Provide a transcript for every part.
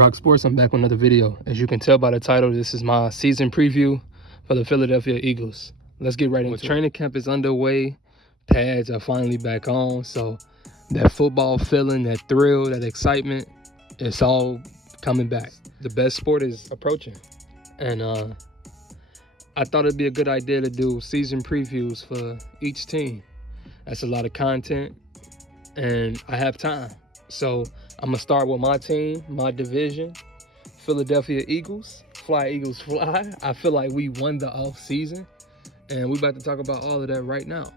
RocSports, I'm back with another video. As you can tell by the title, this is my season preview for the Philadelphia Eagles. Let's get right into it. Training camp is underway. Pads are finally back on. So that football feeling, that thrill, that excitement, it's all coming back. The best sport is approaching. And I thought it'd be a good idea to do season previews for each team. That's a lot of content and I have time. So I'm going to start with my team, my division, Philadelphia Eagles. Fly, Eagles, fly. I feel like we won the off season, and we're about to talk about all of that right now.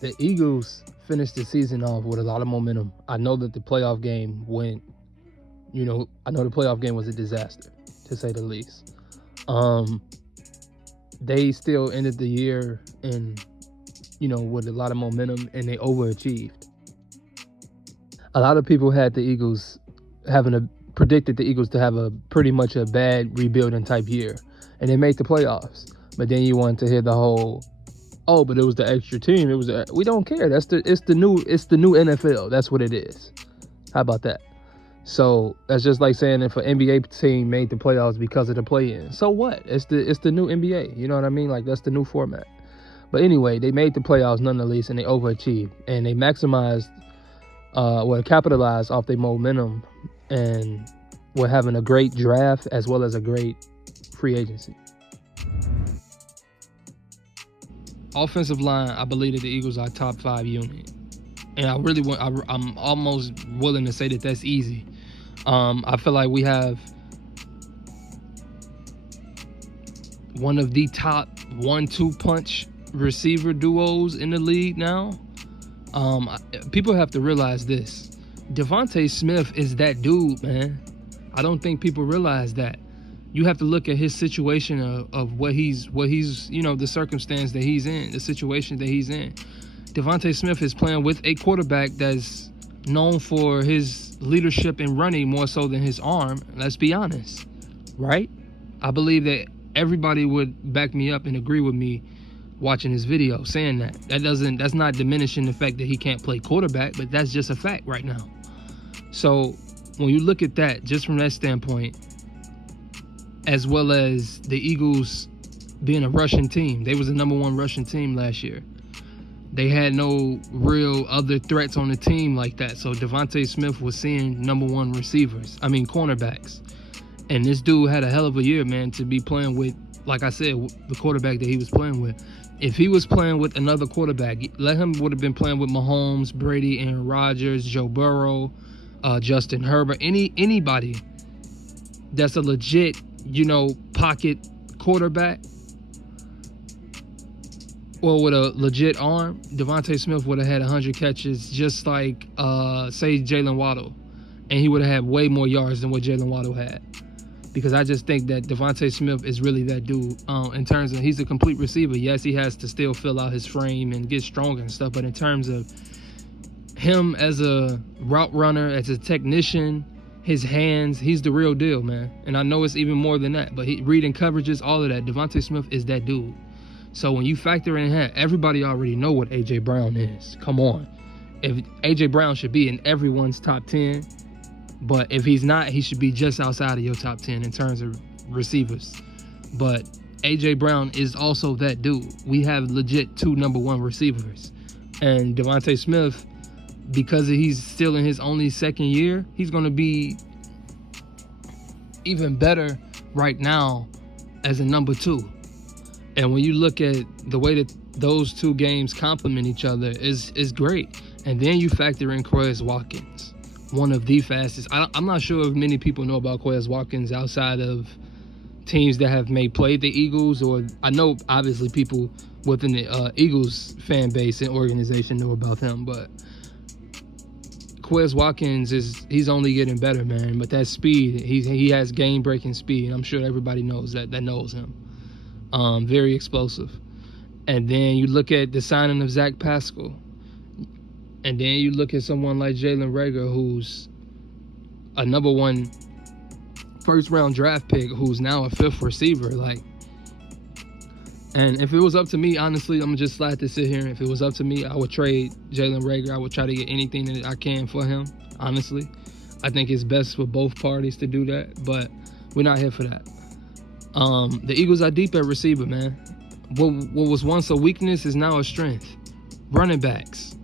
The Eagles finished the season off with a lot of momentum. I know that the playoff game went, I know the playoff game was a disaster, to say the least. They still ended the year in, with a lot of momentum, and they overachieved. A lot of people had the Eagles predicted the Eagles to have pretty much a bad rebuilding type year, and they made the playoffs. But then you want to hear the whole, oh, but it was the extra team. We don't care. It's the new NFL. That's what it is. How about that? So that's just like saying if an NBA team made the playoffs because of the play-in. So what? It's the new NBA. You know what I mean? Like, that's the new format. But anyway, they made the playoffs nonetheless, and they overachieved, and they maximized. Capitalize off their momentum, and we're having a great draft as well as a great free agency. Offensive line, I believe that the Eagles are top 5 unit, and I'm almost willing to say that that's easy. I feel like we have one of the top 1-2 punch receiver duos in the league now. People have to realize this. Devontasmith is that dude, man. I don't think people realize that. You have to look at his situation of what he's, the circumstance that he's in, the situation that he's in. Devontasmith is playing with a quarterback that's known for his leadership in running more so than his arm. Let's be honest, right? I believe that everybody would back me up and agree with me watching this video saying that's not diminishing the fact that he can't play quarterback, but that's just a fact right now. So when you look at that, just from that standpoint, as well as the Eagles being a rushing team, they was the #1 rushing team last year. They had no real other threats on the team like that. So Devontasmith was seeing #1 cornerbacks. And this dude had a hell of a year, man, to be playing with, like I said, the quarterback that he was playing with. If he was playing with another quarterback, would have been playing with Mahomes, Brady, Aaron Rodgers, Joe Burrow, Justin Herbert, anybody that's a legit, pocket quarterback, or with a legit arm, Devontasmith would have had 100 catches, just like, say, Jalen Waddle, and he would have had way more yards than what Jalen Waddle had. Because I just think that Devontasmith is really that dude. In terms of, he's a complete receiver. Yes, he has to still fill out his frame and get stronger and stuff. But in terms of him as a route runner, as a technician, his hands, he's the real deal, man. And I know it's even more than that. But reading coverages, all of that, Devontasmith is that dude. So when you factor in that, everybody already know what AJ Brown is. Come on. If AJ Brown should be in everyone's top 10. But if he's not, he should be just outside of your top 10 in terms of receivers. But A.J. Brown is also that dude. We have legit 2 #1 receivers. And Devontasmith, because he's still in his only second year, he's going to be even better right now as a #2. And when you look at the way that those 2 games complement each other, is great. And then you factor in Quez Watkins. One of the fastest. I'm not sure if many people know about Quez Watkins outside of teams that have played the Eagles, or I know obviously people within the Eagles fan base and organization know about him, but Quez Watkins he's only getting better, man. But that speed, he has game-breaking speed, and I'm sure everybody knows that knows him. Very explosive. And then you look at the signing of Zach Pascal. And then you look at someone like Jalen Reagor, who's a #1 first-round draft pick, who's now a 5th receiver. And if it was up to me, honestly, I'm just glad to sit here. If it was up to me, I would trade Jalen Reagor. I would try to get anything that I can for him, honestly. I think it's best for both parties to do that, but we're not here for that. The Eagles are deep at receiver, man. What was once a weakness is now a strength. Running backs.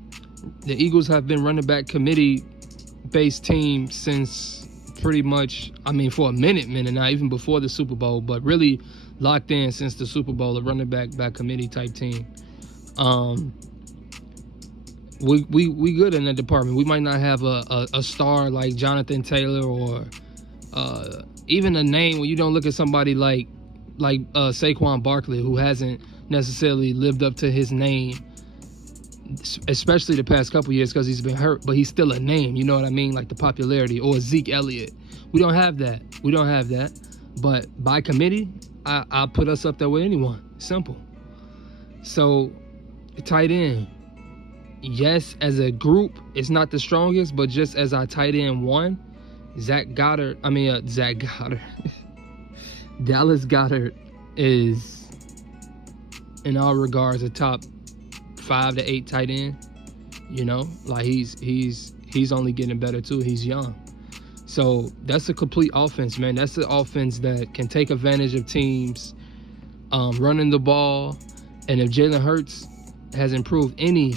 The Eagles have been running back committee-based team since pretty much, I mean, for a minute now, even before the Super Bowl, but really locked in since the Super Bowl, a running back committee type team. We good in that department. We might not have a star like Jonathan Taylor or even a name when you don't look at somebody like Saquon Barkley, who hasn't necessarily lived up to his name, especially the past couple years because he's been hurt, but he's still a name, you know what I mean? Like the popularity, or Zeke Elliott. We don't have that. But by committee, I'll put us up there with anyone. Simple. So, tight end. Yes, as a group, it's not the strongest, but just as our tight end one, Dallas Goedert is, in all regards, a top 5 to 8 tight end. You know, like he's only getting better too. He's young, so that's a complete offense, man. That's an offense that can take advantage of teams running the ball, and if Jalen Hurts has improved any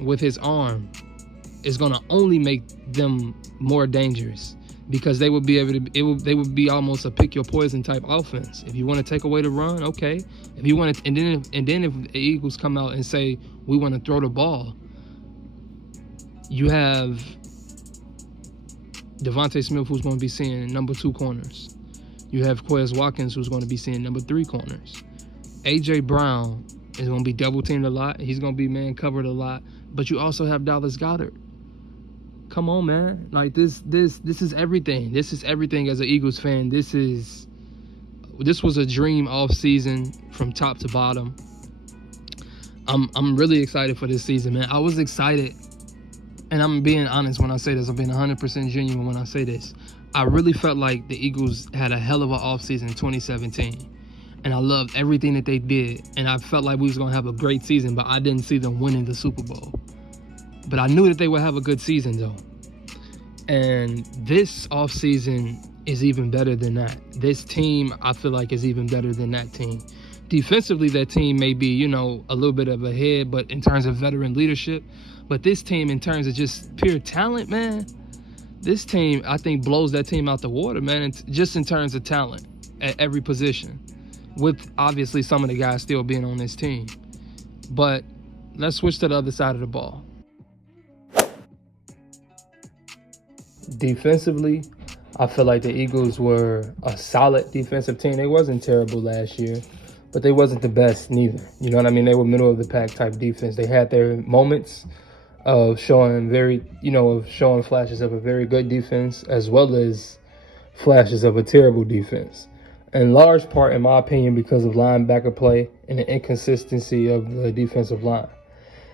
with his arm, it's gonna only make them more dangerous, because they would be able to. They would be almost a pick your poison type offense. If you want to take away the run, okay. If you want to, and then if the Eagles come out and say we want to throw the ball, you have devontasmith, who's going to be seeing number 2 corners. You have Quez Watkins, who's going to be seeing number 3 corners. ajbrown is going to be double teamed a lot. He's going to be man covered a lot. But you also have Dallas Goedert. Come on, man. Like this is everything. This is everything as an Eagles fan. This was a dream off season from top to bottom. I'm really excited for this season, man. I was excited, and I'm being honest when I say this. I'm being 100% genuine when I say this. I really felt like the Eagles had a hell of an offseason in 2017. And I loved everything that they did. And I felt like we was going to have a great season, but I didn't see them winning the Super Bowl. But I knew that they would have a good season, though. And this offseason is even better than that. This team, I feel like, is even better than that team. Defensively, that team may be, you know, a little bit of a head, but in terms of veteran leadership. But this team, in terms of just pure talent, man, this team, I think, blows that team out the water, man. It's just in terms of talent at every position, with obviously some of the guys still being on this team. But let's switch to the other side of the ball. Defensively, I feel like the Eagles were a solid defensive team. They wasn't terrible last year, but they wasn't the best neither. You know what I mean? They were middle of the pack type defense. They had their moments of showing flashes of a very good defense, as well as flashes of a terrible defense. In large part, in my opinion, because of linebacker play and the inconsistency of the defensive line.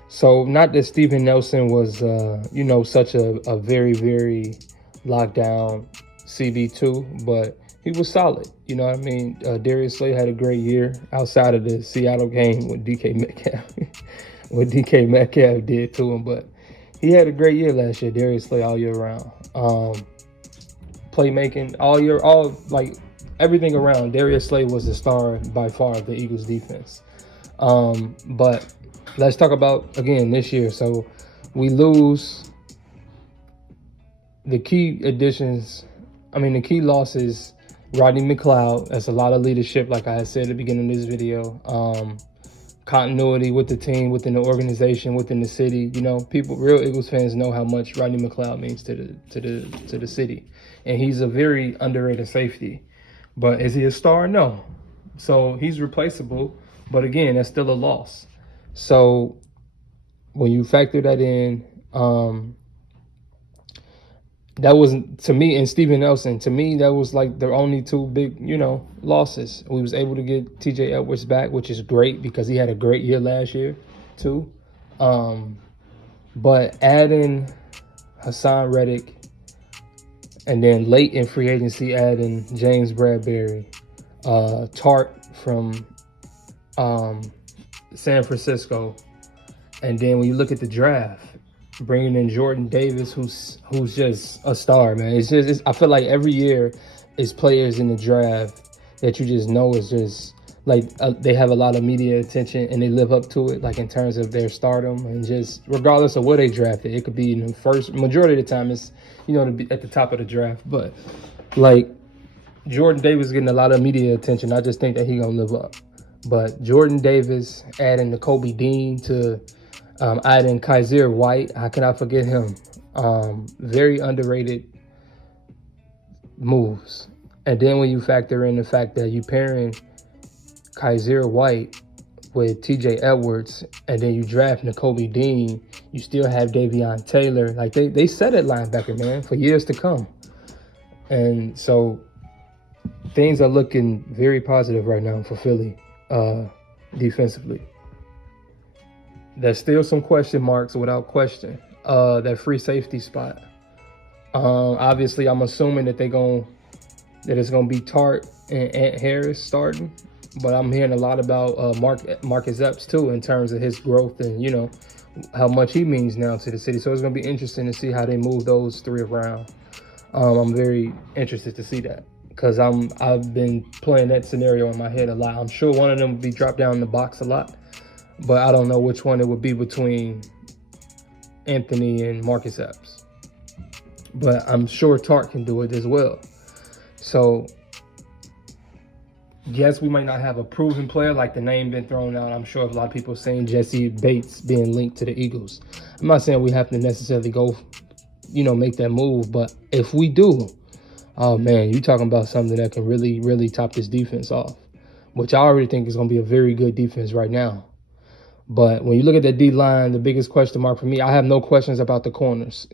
So, not that Steven Nelson was, such a very, very locked down CB2, but he was solid. You know what I mean? Darius Slay had a great year outside of the Seattle game with DK Metcalf, what DK Metcalf did to him. But he had a great year last year, Darius Slay, all year round. Playmaking everything around. Darius Slay was the star by far of the Eagles defense. But let's talk about, again, this year. So we lose the key losses. Rodney McLeod, that's a lot of leadership, like I said at the beginning of this video. Continuity with the team, within the organization, within the city. You know, real Eagles fans know how much Rodney McLeod means to the city. And he's a very underrated safety. But is he a star? No. So he's replaceable. But again, that's still a loss. So when you factor that in, that wasn't, to me, and Steven Nelson, to me, that was like their only 2 big, losses. We was able to get TJ Edwards back, which is great because he had a great year last year too. But adding Hassan Reddick, and then late in free agency, adding James Bradbury, Tart from San Francisco. And then when you look at the draft, bringing in Jordan Davis, who's just a star, man. I feel like every year is players in the draft that you just know is just like they have a lot of media attention and they live up to it, like in terms of their stardom, and just regardless of where they drafted, it could be in the first majority of the time it's to be at the top of the draft, but like Jordan Davis getting a lot of media attention. I just think that he gonna live up. But Jordan Davis adding the Kobe Dean to adding Kaiser White, how can I forget him? Very underrated moves. And then when you factor in the fact that you pairing Kaiser White with TJ Edwards, and then you draft Nakobe Dean, you still have Davion Taylor. Like they set at linebacker, man, for years to come. And so things are looking very positive right now for Philly defensively. There's still some question marks without question. That free safety spot. Obviously, I'm assuming that it's gonna be Tart and Ant Harris starting, but I'm hearing a lot about Marcus Epps too in terms of his growth and how much he means now to the city. So it's gonna be interesting to see how they move those three around. I'm very interested to see that because I've been playing that scenario in my head a lot. I'm sure one of them would be dropped down in the box a lot, but I don't know which one it would be between Anthony and Marcus Epps. But I'm sure Tart can do it as well. So, yes, we might not have a proven player like the name been thrown out. I'm sure a lot of people saying Jesse Bates being linked to the Eagles. I'm not saying we have to necessarily go, make that move. But if we do, oh, man, you're talking about something that can really, really top this defense off, which I already think is going to be a very good defense right now. But when you look at that D-line, the biggest question mark for me, I have no questions about the corners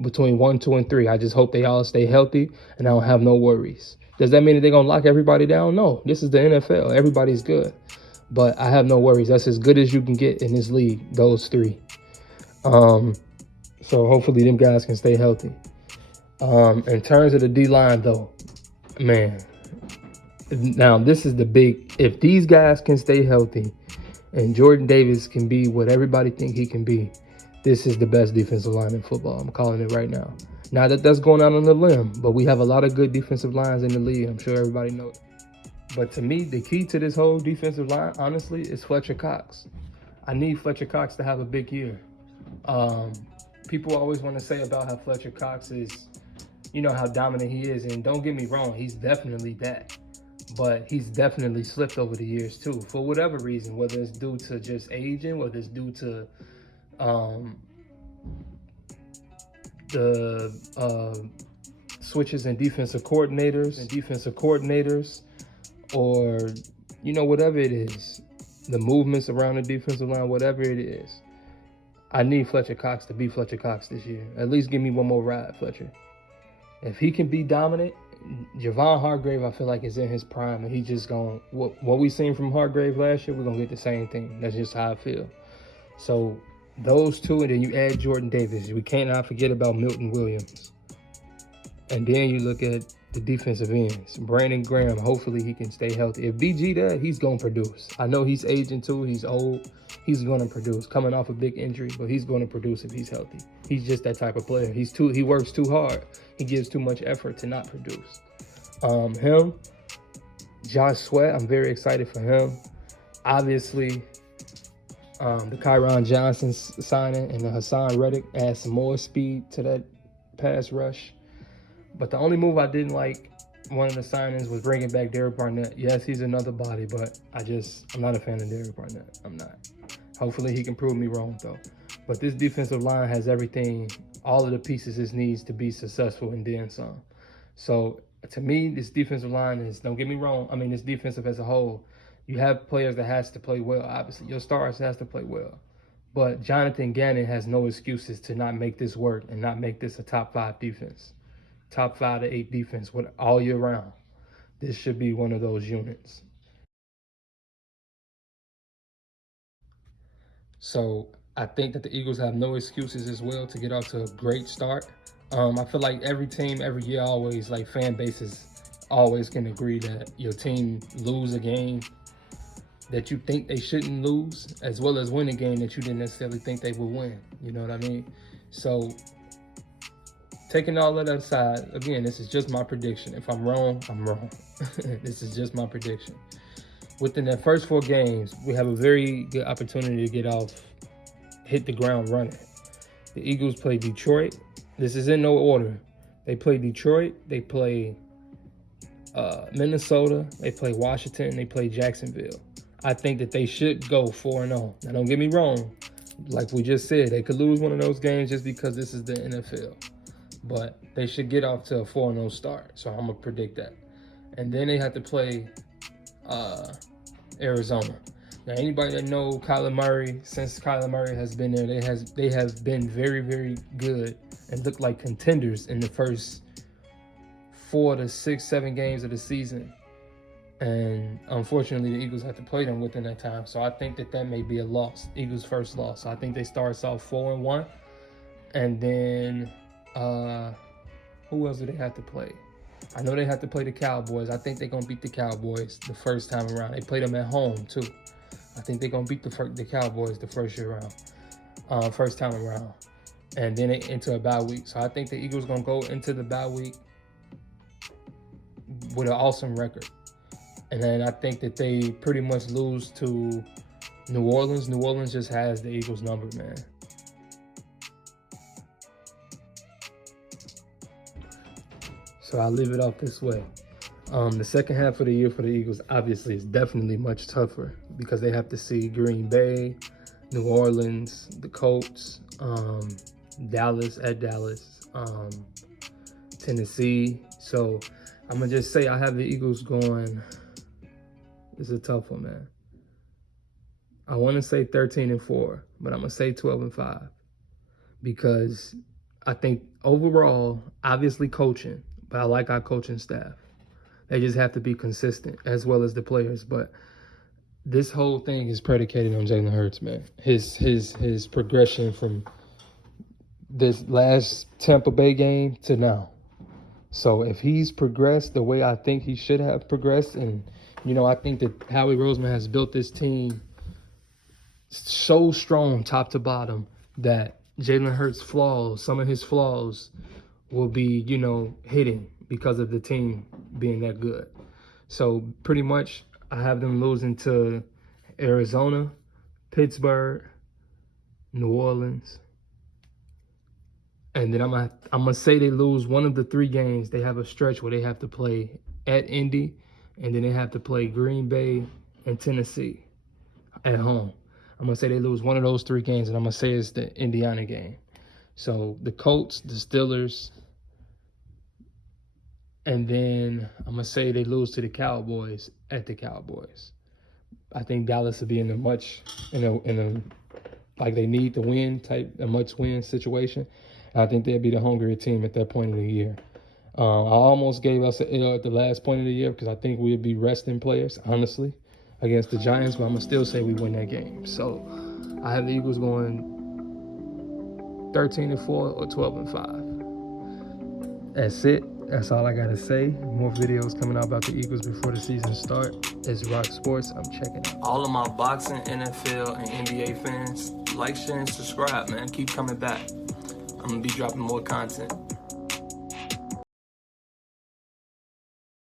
between 1, 2, and 3. I just hope they all stay healthy and I don't have no worries. Does that mean that they're going to lock everybody down? No. This is the NFL. Everybody's good. But I have no worries. That's as good as you can get in this league, those 3. So hopefully them guys can stay healthy. In terms of the D-line, though, man, now this is the big, if these guys can stay healthy and Jordan Davis can be what everybody think he can be, this is the best defensive line in football. I'm calling it right now. Not that that's going out on the limb, but we have a lot of good defensive lines in the league. I'm sure everybody knows. But to me, the key to this whole defensive line, honestly, is Fletchercox. I need Fletchercox to have a big year. People always want to say about how Fletchercox is, how dominant he is. And don't get me wrong, he's definitely that. But he's definitely slipped over the years too, for whatever reason, whether it's due to just aging, whether it's due to the switches in defensive coordinators, or whatever it is, the movements around the defensive line, whatever it is. I need Fletcher Cox to be Fletcher Cox this year. At least give me one more ride, Fletcher. If he can be dominant, Javon Hargrave, I feel like, is in his prime, and he's just going, what we seen from Hargrave last year, we're going to get the same thing. That's just how I feel. So those two, and then you add Jordan Davis. We cannot forget about Milton Williams. And then you look at the defensive ends. Brandon Graham, hopefully he can stay healthy. If BG does, he's going to produce. I know he's aging too. He's old. He's going to produce. Coming off a big injury, but he's going to produce if he's healthy. He's just that type of player. He works too hard. He gives too much effort to not produce. Him, Josh Sweat, I'm very excited for him. Obviously, the Kyron Johnson signing and the Hassan Reddick add some more speed to that pass rush. But the only move I didn't like, one of the signings, was bringing back Derek Barnett. Yes, he's another body, but I'm not a fan of Derek Barnett. I'm not. Hopefully he can prove me wrong, though. But this defensive line has everything, all of the pieces it needs to be successful, and then some. So to me, this defensive line is, don't get me wrong, this defensive as a whole, you have players that has to play well. Obviously, your stars has to play well. But Jonathan Gannon has no excuses to not make this work and not make this a top 5 defense. Top 5 to 8 defense all year round. This should be one of those units. So I think that the Eagles have no excuses as well to get off to a great start. I feel like every team, every year, always, like, fan bases always can agree that your team lose a game that you think they shouldn't lose, as well as win a game that you didn't necessarily think they would win. You know what I mean? So taking all that aside, again, this is just my prediction. If I'm wrong, I'm wrong. This is just my prediction. Within the first 4 games, we have a very good opportunity to get off, hit the ground running. The Eagles play Detroit. This is in no order. They play Detroit. They play Minnesota. They play Washington. They play Jacksonville. I think that they should go 4-0. Now, don't get me wrong. Like we just said, they could lose one of those games just because this is the NFL. But they should get off to a 4-0 start. So I'm going to predict that. And then they have to play Arizona. Now, anybody that know Kyler Murray, since Kyler Murray has been there, they have been very, very good and look like contenders in the first 4 to 6, 7 games of the season. And unfortunately, the Eagles have to play them within that time. So I think that may be a loss, Eagles' first loss. So I think they start off 4-1. And then, who else do they have to play? I know they have to play the Cowboys. I think they're going to beat the Cowboys the first time around. They played them at home, too. I think they're going to beat the Cowboys the first time around. And then into a bye week. So I think the Eagles going to go into the bye week with an awesome record. And then I think that they pretty much lose to New Orleans. New Orleans just has the Eagles' number, man. So I'll leave it off this way. The second half of the year for the Eagles obviously is definitely much tougher because they have to see Green Bay, New Orleans, the Colts, Dallas, Tennessee. So I'm going to just say I have the Eagles going. It's a tough one, man. I want to say 13-4, but I'm going to say 12-5 because I think overall, obviously coaching, but I like our coaching staff. They just have to be consistent as well as the players. But this whole thing is predicated on Jalen Hurts, man. His progression from this last Tampa Bay game to now. So if he's progressed the way I think he should have progressed, and I think that Howie Roseman has built this team so strong top to bottom that Jalen Hurts' flaws, some of his flaws, will be, hitting because of the team being that good. So pretty much I have them losing to Arizona, Pittsburgh, New Orleans. And then I'm gonna say they lose one of the 3 games. They have a stretch where they have to play at Indy, and then they have to play Green Bay and Tennessee at home. I'm gonna say they lose one of those 3 games, and I'm gonna say it's the Indiana game. So the Colts, the Steelers, and then I'm going to say they lose to the Cowboys at the Cowboys. I think Dallas will be in a like they need to win type, a must-win situation. And I think they'll be the hungrier team at that point of the year. I almost gave us an L at the last point of the year because I think we'd be resting players, honestly, against the Giants. But I'm going to still say we win that game. So I have the Eagles going 13-4 or 12-5. That's it. That's all I got to say. More videos coming out about the Eagles before the season starts. It's RocSports. I'm checking it. All of my boxing, NFL, and NBA fans, like, share, and subscribe, man. Keep coming back. I'm going to be dropping more content.